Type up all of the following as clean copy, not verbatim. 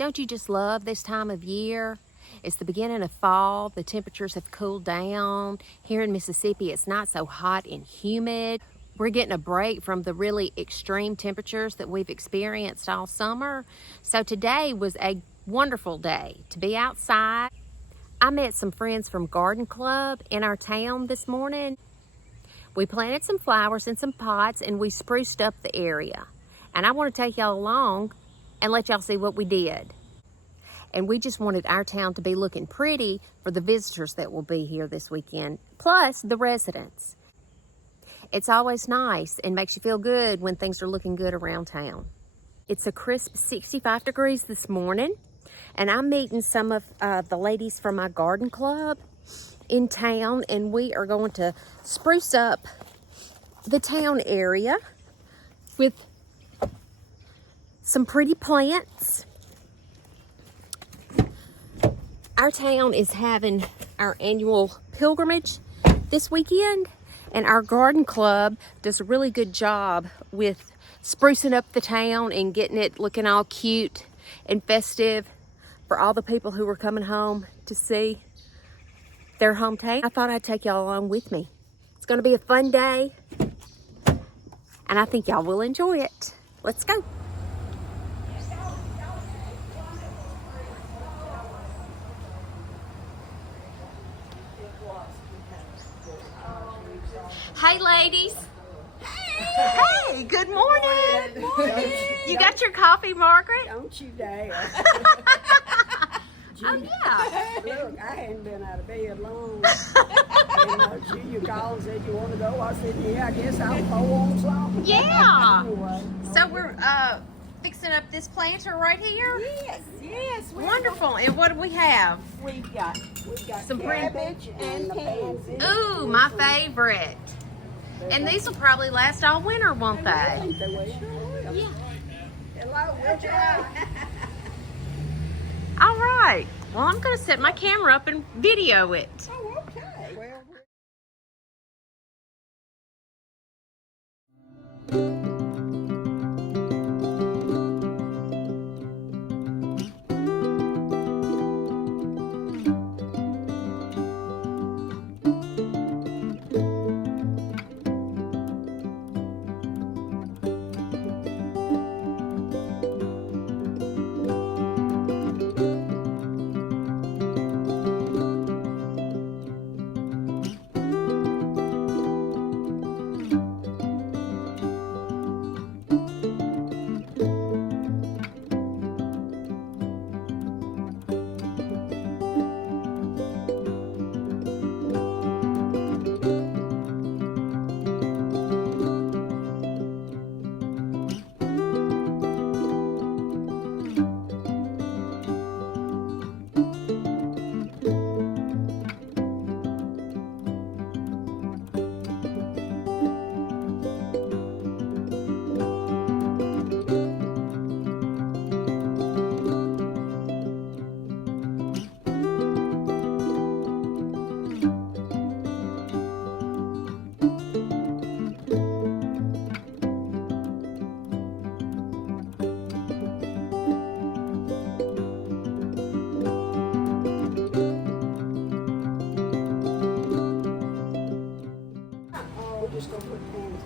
Don't you just love this time of year? It's the beginning of fall. The temperatures have cooled down. Here in Mississippi, it's not so hot and humid. We're getting a break from the really extreme temperatures that we've experienced all summer. So today was a wonderful day to be outside. I met some friends from Garden Club in our town this morning. We planted some flowers in some pots and we spruced up the area. And I want to take y'all along and let y'all see what we did. And we just wanted our town to be looking pretty for the visitors that will be here this weekend, plus the residents. It's always nice and makes you feel good when things are looking good around town. It's a crisp 65 degrees this morning, and I'm meeting some of the ladies from my garden club in town, and we are going to spruce up the town area with some pretty plants. Our town is having our annual pilgrimage this weekend, and our garden club does a really good job with sprucing up the town and getting it looking all cute and festive for all the people who are coming home to see their hometown. I thought I'd take y'all along with me. It's going to be a fun day, and I think y'all will enjoy it. Let's go. Hey, ladies. Hey, good morning. Good morning. You got your coffee, Margaret? Don't you dare. Oh, yeah. Look, I hadn't been out of bed long. And you called and said you want to go. I said, yeah, I guess I'll throw on something. Yeah. Anyway. So we're fixing up this planter right here? Yes. Wonderful. And what do we have? We've got Some cabbage and pansies. Ooh, my favorite. And these will probably last all winter, won't they? I think they will. Yeah. Hello, Richard. All right. Well, I'm going to set my camera up and video it. Oh, okay. Well,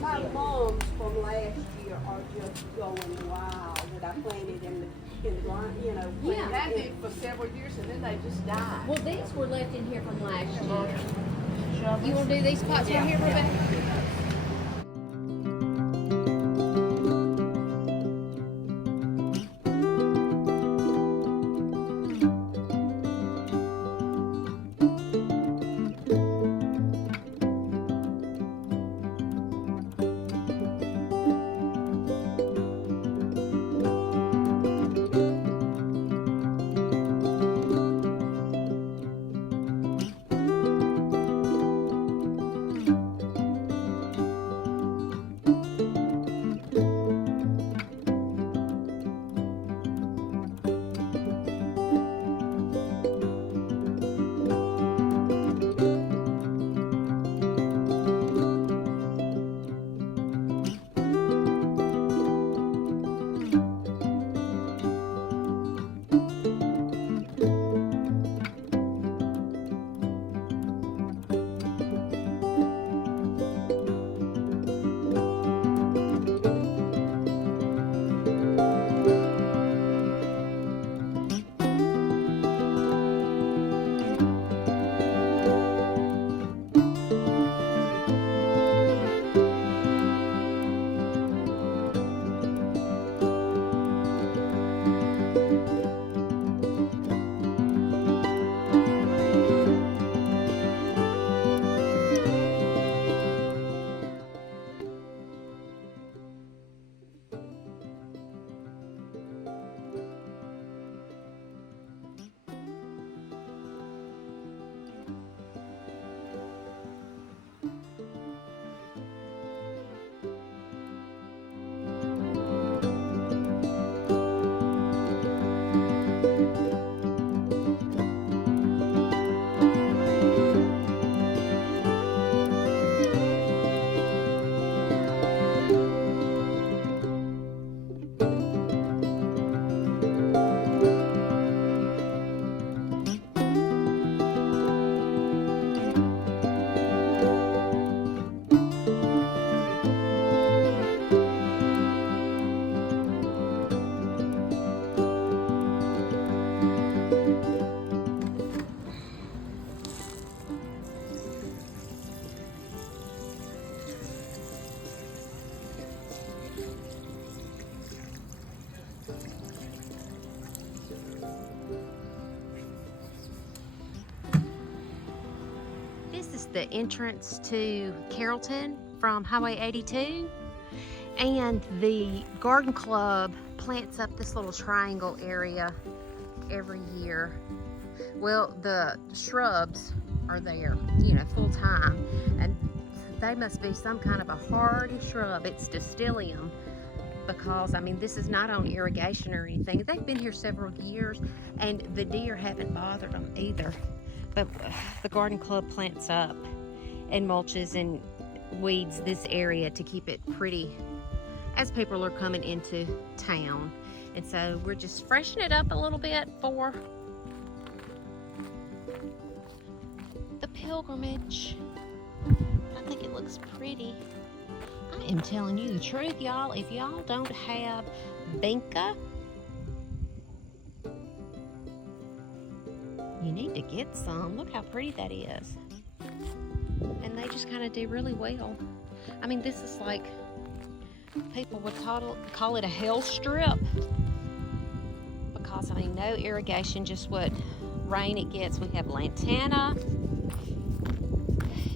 my mums from last year are just going wild that I planted in the ground, Yeah, that did for several years and then they just died. Well, these were left in here from last year. You want to do these pots right here, Rebecca? This is the entrance to Carrollton from Highway 82. And the garden club plants up this little triangle area every year. Well, the shrubs are there, you know, full time. And they must be some kind of a hardy shrub. It's Distillium, because, I mean, this is not on irrigation or anything. They've been here several years, and the deer haven't bothered them either. But the garden club plants up and mulches and weeds this area to keep it pretty as people are coming into town. And so we're just freshening it up a little bit for the pilgrimage. I think it looks pretty. I am telling you the truth, y'all. If y'all don't have vinca, you need to get some. Look how pretty that is. And they just kind of do really well. I mean, this is like, people would call it a hell strip, because, I mean, no irrigation, just what rain it gets. We have lantana,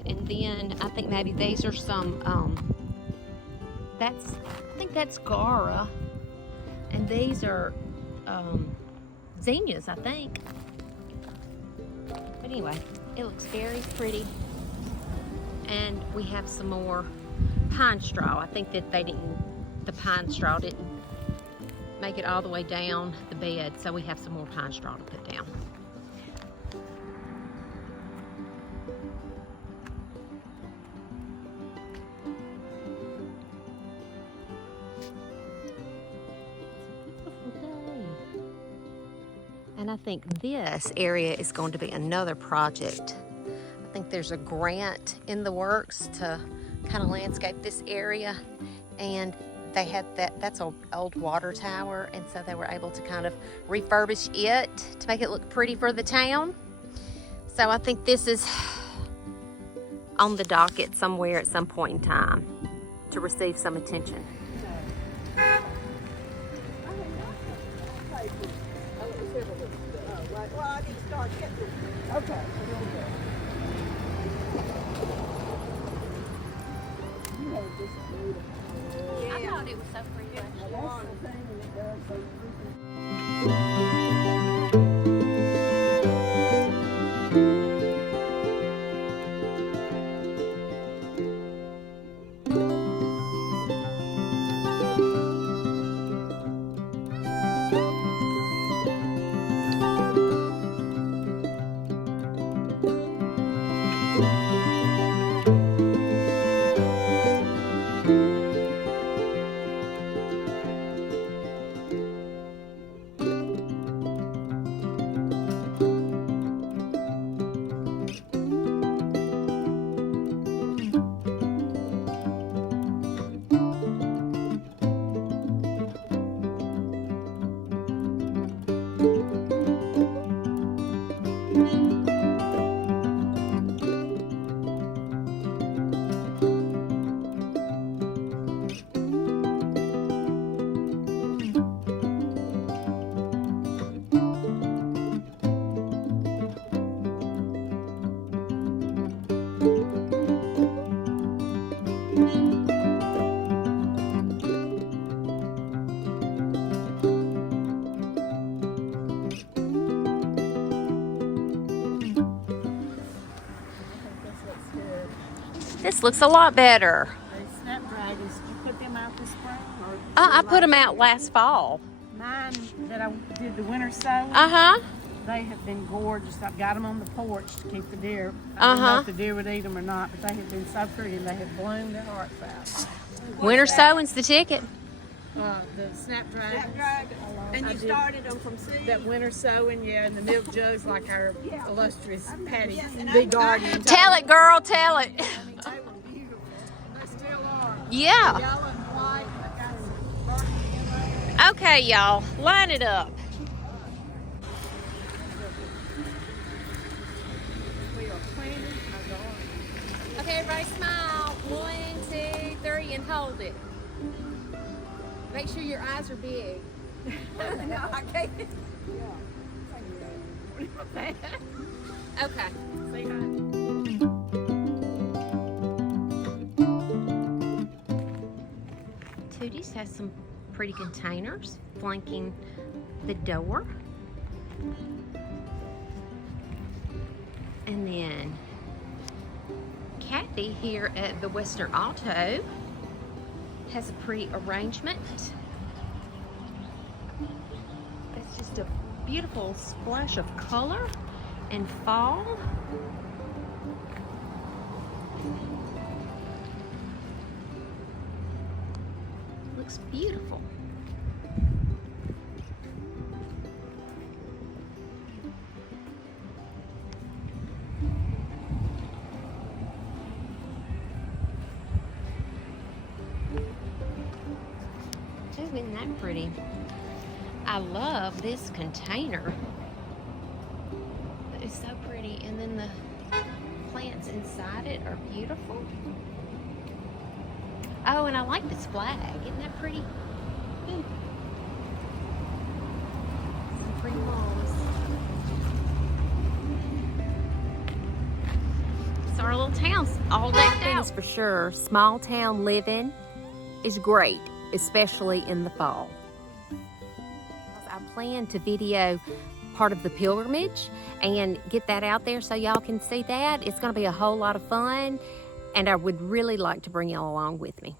and then I think maybe these are some, I think that's Gara, and these are zinnias, I think. But anyway, it looks very pretty. And we have some more pine straw. I think that the pine straw didn't make it all the way down the bed, so we have some more pine straw to put down. And I think this area is going to be another project. I think there's a grant in the works to kind of landscape this area, and they had that's an old water tower, and so they were able to kind of refurbish it to make it look pretty for the town. So I think this is on the docket somewhere at some point in time to receive some attention. Well, I need to start getting it. Okay. You have this beautiful. I thought it was so pretty. That's the thing that it does so pretty. This looks a lot better. The snapdragons, did you put them out this spring? Or I put them out last fall. Mine that I did the winter sow, they have been gorgeous. I've got them on the porch to keep the deer. I don't know if the deer would eat them or not, but they have been so pretty and they have bloomed their hearts out. Winter sowing's the ticket. The snapdragons. And you started them from seed? That winter sowing, yeah, and the milk jugs like our illustrious Patty, B.Gardening. Tell it, girl, tell it. I mean, they were beautiful. They still are. Yeah. Yellow and white. I got some burgundy in there. Okay, y'all, line it up. We are planting our garden. Okay, everybody smile. 1, 2, 3, and hold it. Make sure your eyes are big. No, I can't. Okay. Say hi. Tootie's has some pretty containers flanking the door. And then Kathy here at the Western Auto has a pretty arrangement. It's just a beautiful splash of color and fall. Looks beautiful. Oh, isn't that pretty? I love this container. It's so pretty. And then the plants inside it are beautiful. Oh, and I like this flag. Isn't that pretty? Ooh. Some pretty moms. So our little town's all decked out. For sure, small town living is great, especially in the fall. I plan to video part of the pilgrimage and get that out there so y'all can see that. It's going to be a whole lot of fun, and I would really like to bring y'all along with me.